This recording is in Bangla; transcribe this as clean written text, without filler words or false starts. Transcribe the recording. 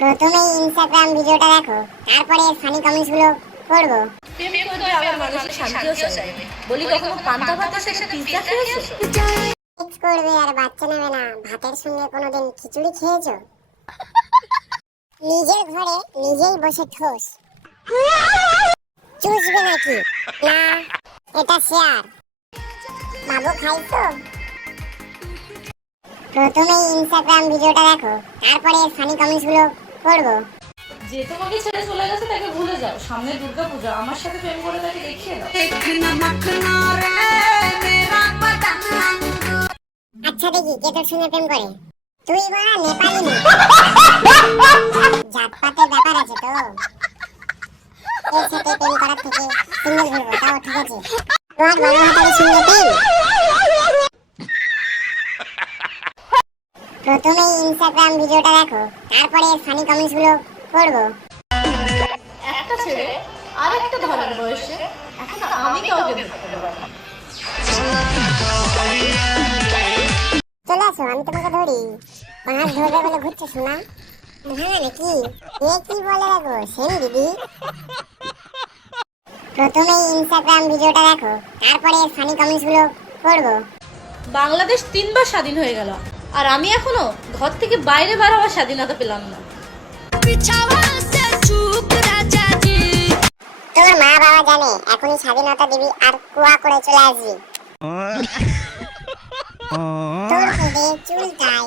প্রথমেই ইনস্টাগ্রাম ভিডিওটা দেখো, তারপরে ফানি কমেন্টস গুলো পড়বো। প্রেম করে আবার মানুষের শান্তিও চাইবে। বলি কখনো পান্তা ভাতের সাথে পিৎজা খেয়েছো? সেক্স করবে আর বাচ্চা নেবে না, ভাতের সঙ্গে কোনোদিন খিচুড়ি খেয়েছো? নিজের ঘরে নিজেই বসে ঠোস চুষবে নাকি? না, এটা শেয়ার। বাবু খাইছো? প্রথমেই ইনস্টাগ্রাম ভিডিওটা দেখো, তারপরে ফানি কমেন্টস গুলো পড়বো। যে তোমাকে ছেড়ে চলে গেছে তাকে ভুলে যাও। সামনে দুর্গাপূজা, আমার সাথে প্রেম করে তাকে দেখিয়ে দাও। আচ্ছা দেখি কে তোর সঙ্গে প্রেম করে। তুই বড়া নেপালি না, জাতপাতের ব্যাপার আছে তো। এর সাথে প্রেম করার থেকে সিঙ্গেল ঘুরবো, তাও ঠিক আছে। তোমার বড় হাতারি সঙ্গে প্রেম। প্রথমেই ইনস্টাগ্রাম ভিডিওটা দেখো, তারপরে ফানি কমেন্টস গুলো পড়বো। একটা ছেড়ে আরেকটা ধরার বয়সে এখন আমি কাউকে ধরতে পারবো না। চলে আসো, আমি তোমাকে ধরি। পাঁচ ধরবে বলে ঘুরছো শোনা? হ্যাঁ নাকি? এ কি বলে রাখো সেন দিদি। প্রথমেই ইনস্টাগ্রাম ভিডিওটা দেখো, তারপরে ফানি কমেন্টস গুলো পড়বো। বাংলাদেশ 3 বার স্বাধীন হয়ে গেল, আর আমি এখনো ঘর থেকে বাইরে বার হওয়ার স্বাধীনতা পেলাম না। তোমার মা বাবা জানে এখনই স্বাধীনতা দিবি আর কুয়া করে চলে আসবি। তোর পেটে চুলকায়।